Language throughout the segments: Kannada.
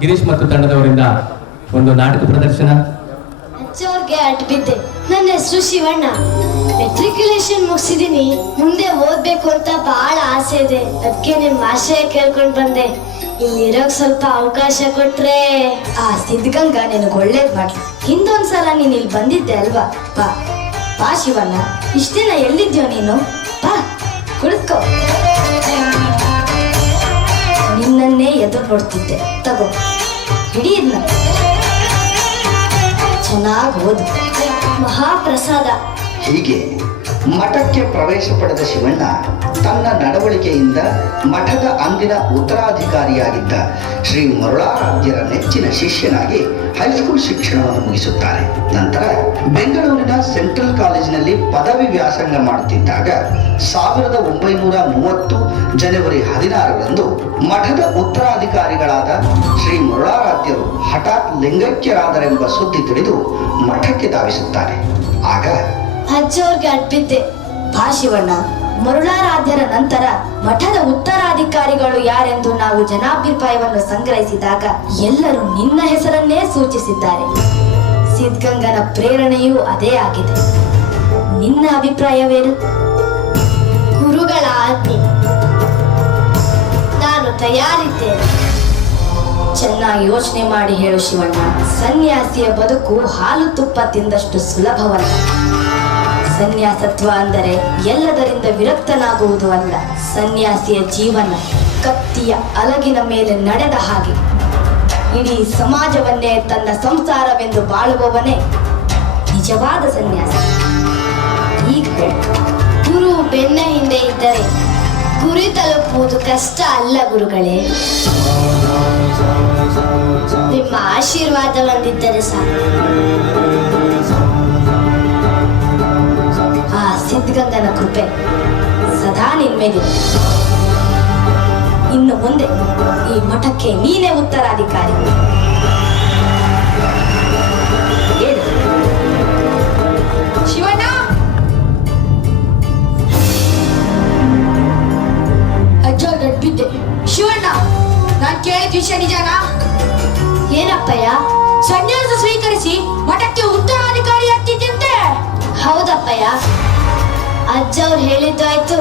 ಗಿರೀಶ್ ಮತ್ತು ತಂಡದವರಿಂದ ಒಂದು ನಾಟಕ ಪ್ರದರ್ಶನ. ಅಚ್ಚವ್ರಿಗೆ ಅಡ್ಬಿದ್ದೆ. ನನ್ನ ಹೆಸರು ಶಿವಣ್ಣ. ಮೆಟ್ರಿಕ್ಯುಲೇಷನ್ ಮುಗಿಸಿದೀನಿ. ಮುಂದೆ ಓದ್ಬೇಕು ಅಂತ ಬಹಳ ಆಸೆ ಇದೆ. ಅದಕ್ಕೆ ನಿಮ್ ಆಶಯ ಕೇಳ್ಕೊಂಡ್ ಬಂದೆ. ಇಲ್ಲಿರೋಕ್ ಸ್ವಲ್ಪ ಅವಕಾಶ ಕೊಟ್ರೆ. ಆ ಸಿದ್ಧಗಂಗಾ ನಿನಗೆ ಒಳ್ಳೇದ್ ಮಾಡ್ಲಿ. ಹಿಂದೊಂದ್ಸಲ ನೀನ್ ಇಲ್ಲಿ ಬಂದಿದ್ದೆ ಅಲ್ವಾ? ಬಾ ಬಾ ಶಿವಣ್ಣ. ಇಷ್ಟೇನ ಎಲ್ಲಿದ್ಯೋ ನೀನು? ಬಾ ಕುಳಿತ್ಕೋ. ನಿನ್ನನ್ನೇ ಎದುರು ನೋಡ್ತಿದ್ದೆ. ತಗೋ ಹಿಡಿ ಇದನ್ನ. ಚೆನ್ನಾಗಿ ಓದು. ಮಹಾಪ್ರಸಾದ. ಹೀಗೆ ಮಠಕ್ಕೆ ಪ್ರವೇಶ ಪಡೆದ ಶಿವಣ್ಣ ತನ್ನ ನಡವಳಿಕೆಯಿಂದ ಮಠದ ಅಂದಿನ ಉತ್ತರಾಧಿಕಾರಿಯಾಗಿದ್ದ ಶ್ರೀ ಮರುಳಾರಾಧ್ಯರ ನೆಚ್ಚಿನ ಶಿಷ್ಯನಾಗಿ ಹೈಸ್ಕೂಲ್ ಶಿಕ್ಷಣವನ್ನು ಮುಗಿಸುತ್ತಾರೆ. ನಂತರ ಬೆಂಗಳೂರಿನ ಸೆಂಟ್ರಲ್ ಕಾಲೇಜಿನಲ್ಲಿ ಪದವಿ ವ್ಯಾಸಂಗ ಮಾಡುತ್ತಿದ್ದಾಗ 1930 ಜನವರಿ 16ರಂದು ಮಠದ ಉತ್ತರಾಧಿಕಾರಿಗಳಾದ ಶ್ರೀ ಮರುಳಾರಾಧ್ಯರು ಹಠಾತ್ ಲಿಂಗೈಕ್ಯರಾದರೆಂಬ ಸುದ್ದಿ ತಿಳಿದು ಮಠಕ್ಕೆ ಧಾವಿಸುತ್ತಾರೆ. ಆಗ ಅಜ್ಜವ್ರಿಗೆ ಅಡ್ಬಿದ್ದೆ. ಬಾ ಶಿವಣ್ಣ. ಮರುಳಾರಾಧ್ಯರ ನಂತರ ಮಠದ ಉತ್ತರಾಧಿಕಾರಿಗಳು ಯಾರೆಂದು ನಾವು ಜನಾಭಿಪ್ರಾಯವನ್ನು ಸಂಗ್ರಹಿಸಿದಾಗ ಎಲ್ಲರೂ ನಿನ್ನ ಹೆಸರನ್ನೇ ಸೂಚಿಸಿದ್ದಾರೆ. ಸಿದ್ಧಗಂಗನ ಪ್ರೇರಣೆಯೂ ಅದೇ ಆಗಿದೆ. ನಿನ್ನ ಅಭಿಪ್ರಾಯವೇನು? ಗುರುಗಳ ಆಜ್ಞೆ. ನಾನು ತಯಾರಿದ್ದೇನೆ. ಚೆನ್ನಾಗಿ ಯೋಚನೆ ಮಾಡಿ ಹೇಳು ಶಿವಣ್ಣ. ಸನ್ಯಾಸಿಯ ಬದುಕು ಹಾಲು ತುಪ್ಪ ತಿಂದಷ್ಟು ಸುಲಭವಲ್ಲ. ಸನ್ಯಾಸತ್ವ ಅಂದರೆ ಎಲ್ಲದರಿಂದ ವಿರಕ್ತನಾಗುವುದು ಅಲ್ಲ. ಸನ್ಯಾಸಿಯ ಜೀವನ ಕತ್ತಿಯ ಅಲಗಿನ ಮೇಲೆ ನಡೆದ ಹಾಗೆ. ಇಡೀ ಸಮಾಜವನ್ನೇ ತನ್ನ ಸಂಸಾರವೆಂದು ಬಾಳುವವನೇ ನಿಜವಾದ ಸನ್ಯಾಸಿ. ಈಗ ಗುರು ಬೆನ್ನ ಹಿಂದೆ ಇದ್ದರೆ ಗುರಿ ತಲುಪುವುದು ಕಷ್ಟ ಅಲ್ಲ ಗುರುಗಳೇ. ನಿಮ್ಮ ಆಶೀರ್ವಾದ ಒಂದಿದ್ದರೆ ಸಾಕು. ಆ ಸಿದ್ಧಗಂಗನ ಕೃಪೆ ಸದಾ ನಿನ್ಮೇಲಿದೆ. ಇನ್ನು ಮುಂದೆ ಈ ಮಠಕ್ಕೆ ನೀನೇ ಉತ್ತರಾಧಿಕಾರಿ. ಶಿವಣ್ಣ. ಅಜ್ಜ ಗಡ್ಬಿದ್ದೆ. ಶಿವಣ್ಣ, ನಾನ್ ಕೇಳಿದ ವಿಷಯ ನಿಜನಾ? ಏನಪ್ಪಯ್ಯ? ಸನ್ಯಾಸ ಸ್ವೀಕರಿಸಿ ಮಠಕ್ಕೆ ಉತ್ತರಾಧಿಕಾರಿ ಆಗ್ತಿದ್ದಂತೆ. ಹೌದಪ್ಪಯ್ಯ. ಅಜ್ಜವ್ರು ಹೇಳಿದ್ದು ಆಯ್ತು,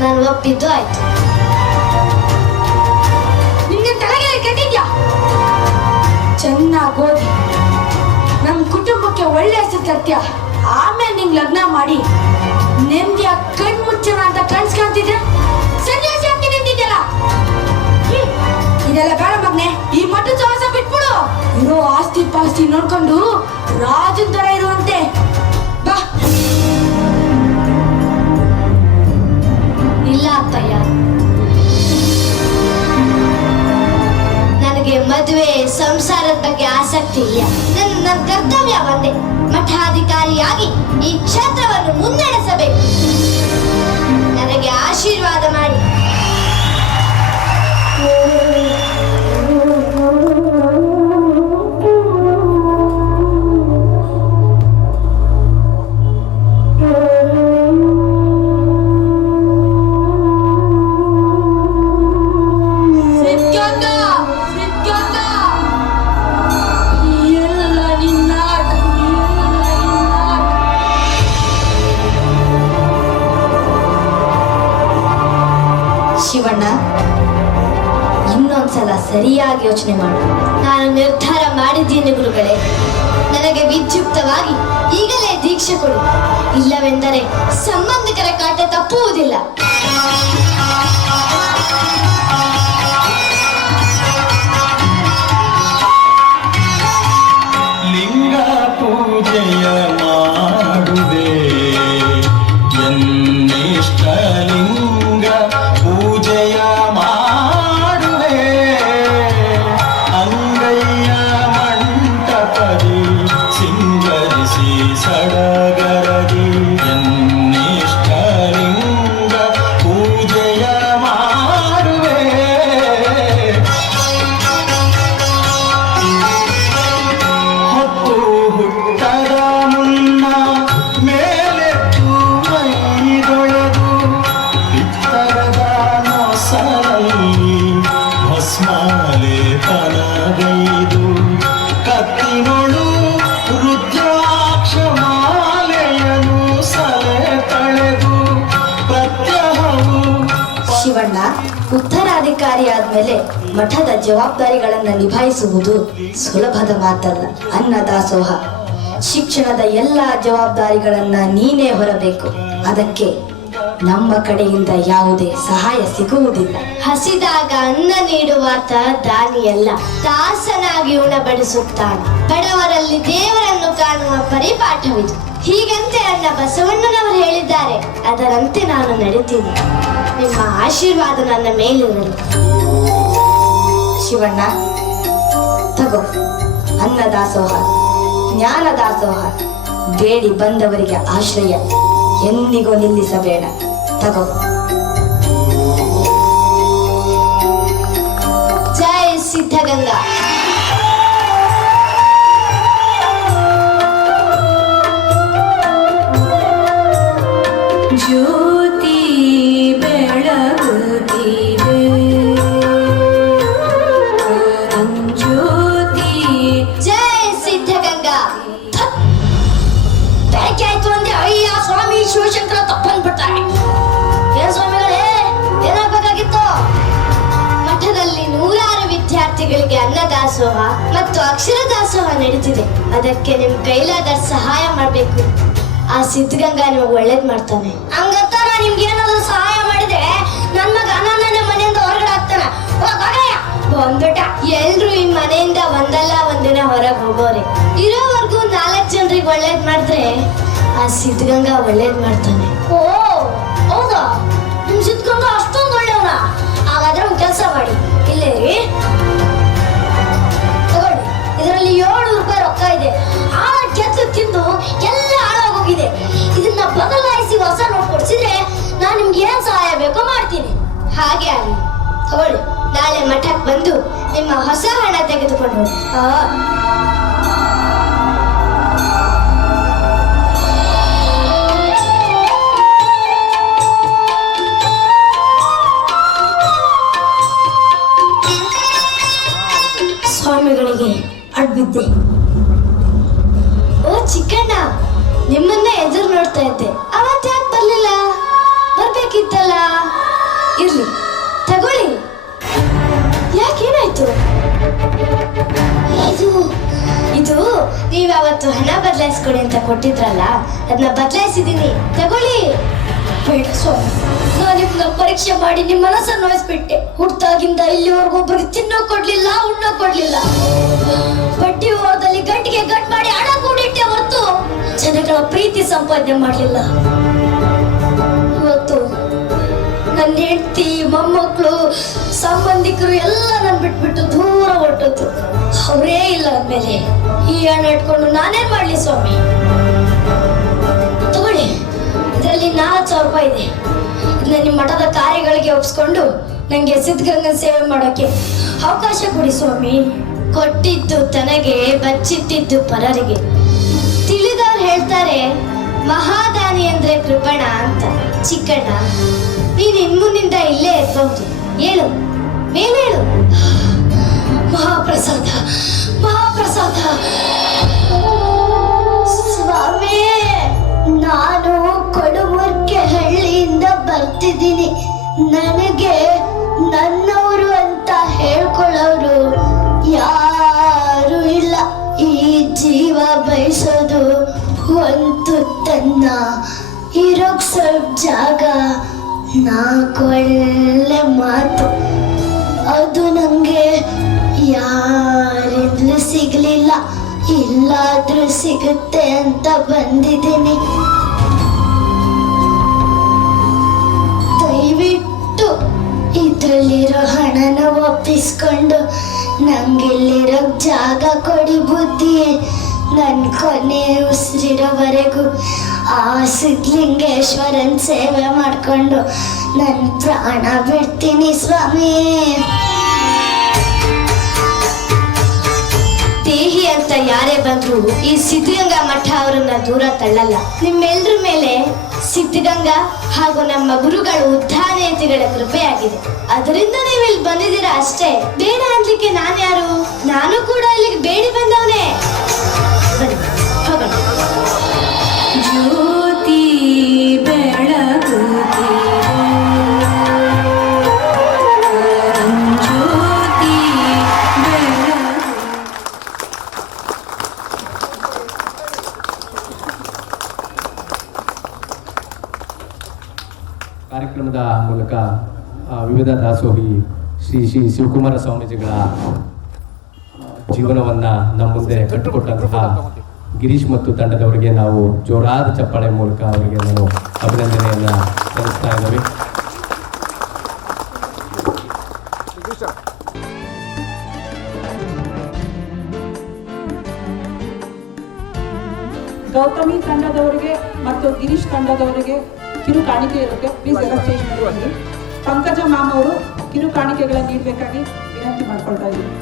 ನಾನು ಒಪ್ಪಿದ್ದು ಆಯ್ತು. ನಿನ್ನ ತಲೆಗೆ ಕೆಟ್ಟಿದ್ಯಾ? ಚೆನ್ನಾಗಿ ಓದಿ ನಮ್ ಕುಟುಂಬಕ್ಕೆ ಒಳ್ಳೆ ಹೆಸರು ತರ್ತೀಯ. ಆಮೇಲೆ ನಿಂಗ್ ಲಗ್ನ ಮಾಡಿ ನೆಮ್ಮದಿಯ ಕಣ್ಮುಚ್ಚನ ಅಂತ ಕನ್ಸ್ಕೊಂತಿದ್ದೆ. ಸನ್ಯಾಸಿ ಆಗ್ತೀನಿ ಅಂತಿದ್ಯಲ್ಲ, ಇದೆಲ್ಲ ಬೇಡ ಮಗ್ನೆ. ಈ ಮಠದ ಸಾಹಸ ಬಿಟ್ಬಿಡು. ಇರೋ ಆಸ್ತಿ ಪಾಸ್ತಿ ನೋಡ್ಕೊಂಡು ರಾಜನ್ ತರ ಇರುವಂತೆ. ಬಾ. ಇಲ್ಲ ಅಪ್ಪಯ್ಯ, ನನಗೆ ಮದುವೆ ಸಂಸಾರದ ಬಗ್ಗೆ ಆಸಕ್ತಿ ಇಲ್ಲ. ನನ್ನ ಕರ್ತವ್ಯ ಒಂದೇ, ಮಠಾಧಿಕಾರಿಯಾಗಿ ಈ ಕ್ಷೇತ್ರವನ್ನು ಮುನ್ನಡೆಸಬೇಕು. ನನಗೆ ಆಶೀರ್ವಾದ ಮಾಡಿ. ಶಿವಣ್ಣ, ಇನ್ನೊಂದ್ಸಲ ಸರಿಯಾಗಿ ಯೋಚನೆ ಮಾಡು. ನಾನು ನಿರ್ಧಾರ ಮಾಡಿದ್ದೀನಿ ಗುರುಗಳೇ. ನನಗೆ ವಿದ್ಯುಕ್ತವಾಗಿ ಈಗಲೇ ದೀಕ್ಷೆ ಕೊಡು. ಇಲ್ಲವೆಂದರೆ ಸಂಬಂಧಿಕರ ಕಾಟ ತಪ್ಪುವುದಿಲ್ಲ. ಲಿಂಗ ಪೂಜೆಯ ಮಾಡುವೆ ಎನ್ನಿಷ್ಟ ಲಿಂಗ ಪೂಜೆಯ ಮಾಡುವೆ ಅಂಗಯ್ಯ ಮಂಟಪದಿ ಸಿಂಗರಿಸಿ ಸಡಗರದಿ ಎನ್ನಿಷ್ಟ ಲಿಂಗ ಪೂಜೆ ಮಠದ ಜವಾಬ್ದಾರಿಗಳನ್ನು ನಿಭಾಯಿಸುವುದು ಸುಲಭದ ಮಾತಲ್ಲ. ಅನ್ನದಾಸೋಹ ಶಿಕ್ಷಣದ ಎಲ್ಲ ಜವಾಬ್ದಾರಿಗಳನ್ನ ನೀನೇ ಹೊರಬೇಕು. ಅದಕ್ಕೆ ನಮ್ಮ ಕಡೆಯಿಂದ ಯಾವುದೇ ಸಹಾಯ ಸಿಗುವುದಿಲ್ಲ. ಹಸಿದಾಗ ಅನ್ನ ನೀಡುವಾತ ದಾನಿಯಲ್ಲ, ದಾಸನಾಗಿ ಉಣಬಡಿಸುತ್ತಾನೆ. ಬಡವರಲ್ಲಿ ದೇವರನ್ನು ಕಾಣುವ ಪರಿಪಾಠವಿದು. ಹೀಗಂತೆ ಅಣ್ಣ ಬಸವಣ್ಣನವರು ಹೇಳಿದ್ದಾರೆ, ಅದರಂತೆ ನಾನು ನಡೀತೀನಿ. ನಿಮ್ಮ ಆಶೀರ್ವಾದ ನನ್ನ ಮೇಲಿರಲಿ. ಶಿವಣ್ಣ, ತಗೋ ಅನ್ನದಾಸೋಹ, ಜ್ಞಾನದಾಸೋಹ. ಬೇಡಿ ಬಂದವರಿಗೆ ಆಶ್ರಯ ಎಂದಿಗೂ ನಿಲ್ಲಿಸಬೇಡ. ತಗೋ. ಜೈ ಸಿದ್ಧಗಂಗಾ. ಜ್ಯೋತಿ ಬೆಳಗುತ್ತಿದೆ, ಜ್ಯೋತಿ. ಜೈ ಸಿದ್ಧಗಂಗಾ. ಬೆಳಗ್ಗೆ ಆಯ್ತು ಅಂದೆ ಅಯ್ಯ ಸ್ವಾಮಿ ಶಿವಶಂಕರ ತಪ್ಪನ್ಬಿಡ್ತಾರೆ. ಏನ್ ಸ್ವಾಮಿಗಳೇ, ಏನಾಗಬೇಕಾಗಿತ್ತು? ಮಠದಲ್ಲಿ ನೂರಾರು ವಿದ್ಯಾರ್ಥಿಗಳಿಗೆ ಅನ್ನದಾಸೋಹ ಮತ್ತು ಅಕ್ಷರ ದಾಸೋಹ ನಡೀತಿದೆ. ಅದಕ್ಕೆ ನಿಮ್ ಕೈಲಾದ ಸಹಾಯ ಮಾಡ್ಬೇಕು. ಆ ಸಿದ್ಧಗಂಗಾ ನಿಮಗೆ ಒಳ್ಳೇದ್ ಮಾಡ್ತಾನೆ. ಹಂಗಂತ ನಾನು ನಿಮ್ಗೆ ಏನಾದ್ರು ಸಹಾಯ ಮಾಡಿದ್ರೆ ನನ್ ಮಗ ನನ್ನನ್ನೇ ಮನೆಯಿಂದ ಹೊರಗಡೆ ಹಾಕ್ತಾನ. ಬಂದ್ಬಿಟ್ಟ. ಎಲ್ರು ಈ ಮನೆಯಿಂದ ಒಂದಲ್ಲ ಒಂದಿನ ಹೊರಗೆ ಹೋಗೋರೆ. ಇರೋವರೆಗೂ 4 ಜನರಿಗೆ ಒಳ್ಳೇದ್ ಮಾಡಿದ್ರೆ ಆ ಸಿದ್ಧಗಂಗಾ ಒಳ್ಳೇದ್ ಮಾಡ್ತಾನೆ. ಓ ಹೌದಾ? ನಿಮ್ ಸಿದ್ಧಗಂಗಾ ಅಷ್ಟೊಂದು ಒಳ್ಳೆಯವನ? ಹಾಗಾದ್ರೆ ಒಂದ್ ಕೆಲಸ ಮಾಡಿ, ಇಲ್ಲೇ ರೀ ತಗೊಳ್ಳಿ. ಇದರಲ್ಲಿ 700 ರೂಪಾಯಿ ರೊಕ್ಕ ಇದೆ. ಆಳ ಕೆತ್ತು ತಿಂದು ಎಲ್ಲ ಹಾಳಾಗೋಗಿದೆ. ಇದನ್ನ ಬದಲಾಯಿಸಿ ಹೊಸ ನೋಟ್ ಕೊಡ್ಸಿದ್ರೆ ನಾನು ನಿಮ್ಗೆ ಏನ್ ಸಹಾಯ ಬೇಕೋ ಮಾಡ್ತೀನಿ. ಹಾಗೆ ಆಗಲಿ, ತಗೊಳ್ಳಿ. ನಾಳೆ ಮಠಕ್ಕೆ ಬಂದು ನಿಮ್ಮ ಹೊಸ ಹಣ ತೆಗೆದುಕೊಂಡು ಹೋಗಿ. ಸ್ವಾಮಿಗಳಿಗೆ ಅಡ್ಬಿದ್ದೆ. ಓ ಚಿಕ್ಕಣ್ಣ, ನಿಮ್ಮನ್ನ ಎದುರು ನೋಡ್ತಾ ಇದ್ದೆ. ಅವತ್ತು ಯಾಕೆ ಬರ್ಲಿಲ್ಲ? ಬರ್ಬೇಕಿತ್ತಲ್ಲ. ಇರ್ಲಿ, ತಗೊಳ್ಳಿ. ಯಾಕೇನಾಯ್ತು? ಇದು ನೀವ್ ಅವತ್ತು ಹಣ ಬದಲಾಯಿಸ್ಕೊಡಿ ಅಂತ ಕೊಟ್ಟಿದ್ರಲ್ಲ, ಅದನ್ನ ಬದಲಾಯಿಸಿದೀನಿ, ತಗೊಳ್ಳಿ. ಬೇಡ ಸ್ವಾಮಿ, ನಾನು ನಿಮ್ನ ಪರೀಕ್ಷೆ ಮಾಡಿ ನಿಮ್ ಮನಸ್ಸನ್ನು ನೋಯಿಸ್ಬಿಟ್ಟೆ. ಹುಟ್ಟಾಗಿಂದ ಇಲ್ಲಿವರೆಗೂ ಒಬ್ಬರಿಗೆ ತಿನ್ನೋ ಕೊಡ್ಲಿಲ್ಲ, ಉಣ್ಣೋ ಕೊಡ್ಲಿಲ್ಲ. ಬಡ್ಡಿ ಓರದಲ್ಲಿ ಗಂಟಿಗೆ ಗಂಟ್ ಮಾಡಿ ಹಣ ಕೂಡಿಟ್ಟೆ ಹೊರತು ಜನಗಳ ಪ್ರೀತಿ ಸಂಪಾದನೆ ಮಾಡ್ಲಿಲ್ಲ. ಇವತ್ತು ನನ್ನ ಹೆಂಡತಿ, ಮೊಮ್ಮಕ್ಕಳು, ಸಂಬಂಧಿಕರು ಎಲ್ಲ ನನ್ ಬಿಟ್ಬಿಟ್ಟು ದೂರ ಹೊರಟದ್ದು. ಅವರೇ ಇಲ್ಲ ಅಂದ್ಮೇಲೆ ಈ ಹಣ ಇಟ್ಕೊಂಡು ನಾನೇನ್ ಮಾಡ್ಲಿ ಸ್ವಾಮಿ? ತಗೊಳ್ಳಿ, ಇದರಲ್ಲಿ 4,000 ರೂಪಾಯಿ ಇದೆ. ಇದನ್ನ ನಿಮ್ಮ ಮಠದ ಕಾರ್ಯಗಳಿಗೆ ಒಪ್ಪಿಸ್ಕೊಂಡು ನಂಗೆ ಸಿದ್ಧಗಂಗನ್ ಸೇವೆ ಮಾಡೋಕೆ ಅವಕಾಶ ಕೊಡಿ ಸ್ವಾಮಿ. ಕೊಟ್ಟಿದ್ದು ತನಗೆ, ಬಚ್ಚಿಟ್ಟಿದ್ದು ಪರರಿಗೆ. ತಿಳಿದವ್ರು ಹೇಳ್ತಾರೆ ಮಹಾದಾನಿ ಅಂದ್ರೆ ಕೃಪಣ ಅಂತ. ಚಿಕ್ಕಣ್ಣ, ನೀನ್ ಇನ್ಮುಂದಿಂದ ಇಲ್ಲೇ ಇರ್ಬಹುದು. ಹೇಳು, ಮೇಲೇಳು. ಮಹಾಪ್ರಸಾದ, ಮಹಾಪ್ರಸಾದ. ಸ್ವಾಮಿ, ನಾನು ಕೊಡುಮುರ್ಕೆ ಹಳ್ಳಿಯಿಂದ ಬರ್ತಿದ್ದೀನಿ. ನನಗೆ ನನ್ನವರು ಅಂತ ಹೇಳ್ಕೊಳ್ಳೋರು ಯಾರು ಇಲ್ಲ. ಈ ಜೀವ ಬಯಸೋದು ಒಂದು ತನ್ನ, ಇರೋಕ್ ಸ್ವಲ್ಪ ಜಾಗ, 4 ಒಳ್ಳೆ ಮಾತು. ಅದು ನಂಗೆ ಯಾರಿಂದಲೂ ಸಿಗ್ಲಿಲ್ಲ. ಇಲ್ಲಾದ್ರೂ ಸಿಗುತ್ತೆ ಅಂತ ಬಂದಿದ್ದೀನಿ. ದಯವಿಟ್ಟು ಇದ್ರಲ್ಲಿರೋ ಹಣನ ಒಪ್ಪಿಸ್ಕೊಂಡು ನಂಗಿಲ್ಲಿರೋ ಜಾಗ ಕೊಡಿ ಬುದ್ಧಿ. ನನ್ನ ಕೊನೆ ಉಸಿರಿರೋವರೆಗೂ ಆ ಸಿದ್ಧಲಿಂಗೇಶ್ವರನ್ ಸೇವೆ ಮಾಡ್ಕೊಂಡು ನನ್ನ ಪ್ರಾಣ ಬಿಡ್ತೀನಿ ಸ್ವಾಮಿ. ದೇಹಿ ಅಂತ ಯಾರೇ ಬಂದ್ರು ಈ ಸಿದ್ಧಗಂಗಾ ಮಠ ಅವರನ್ನ ದೂರ ತಳ್ಳಲ್ಲ. ನಿಮ್ಮೆಲ್ಲರ ಮೇಲೆ ಸಿದ್ಧಗಂಗಾ ಹಾಗೂ ನಮ್ಮ ಗುರುಗಳು ಉದ್ಧಾನೇತಿಗಳ ಕೃಪೆಯಾಗಿದೆ. ಅದರಿಂದ ನೀವು ಇಲ್ಲಿ ಬಂದಿದ್ದೀರಾ ಅಷ್ಟೇ. ಬೇಡ ಅನ್ಲಿಕ್ಕೆ ನಾನು ಯಾರು? ನಾನು ಕೂಡ ಇಲ್ಲಿಗೆ ಬೇಡಿ ಬಂದವನೇ. ಬನ್ನಿ ಹೋಗೋಣ. ಜ್ಯೋತಿ ಬೆಳಗುತ್ತಿದೆ, ಜ್ಯೋತಿ ವಿವಿಧ ದಾಸೋಹಿ ಶ್ರೀ ಶ್ರೀ ಶಿವಕುಮಾರ ಸ್ವಾಮೀಜಿಗಳ ಜೀವನವನ್ನು ನಮ್ಮ ಮುಂದೆ ಕಟ್ಟಿಕೊಟ್ಟಂತಹ ಗಿರೀಶ್ ಮತ್ತು ತಂಡದವರಿಗೆ ನಾವು ಜೋರಾದ ಚಪ್ಪಾಳೆ ಮೂಲಕ ಅವರಿಗೆ ನಾನು ಅಭಿನಂದನೆಯನ್ನು ಸಲ್ಲಿಸ್ತಾ ಇದ್ದೇವೆ. ಗೌತಮಿ ತಂಡದವರಿಗೆ ಮತ್ತು ಗಿರೀಶ್ ತಂಡದವರಿಗೆ ಕಿರು ಕಾಣಿಕೆ ಇರುತ್ತೆ. ಪ್ಲೀಸ್ ಎಲ್ಲ ಚೇಂಜ್ ಮಾಡಿ. ಪಂಕಜ ಮ್ಯಾಮ್ ಅವರು ಕಿರು ಕಾಣಿಕೆಗಳನ್ನು ನೀಡಬೇಕಾಗಿ ವಿನಂತಿ ಮಾಡ್ಕೊಳ್ತಾ ಇದ್ದೀನಿ.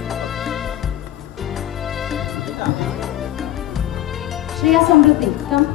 ಶ್ರೇಯಾ ಸಮೃದ್ಧಿ ಕಮ್.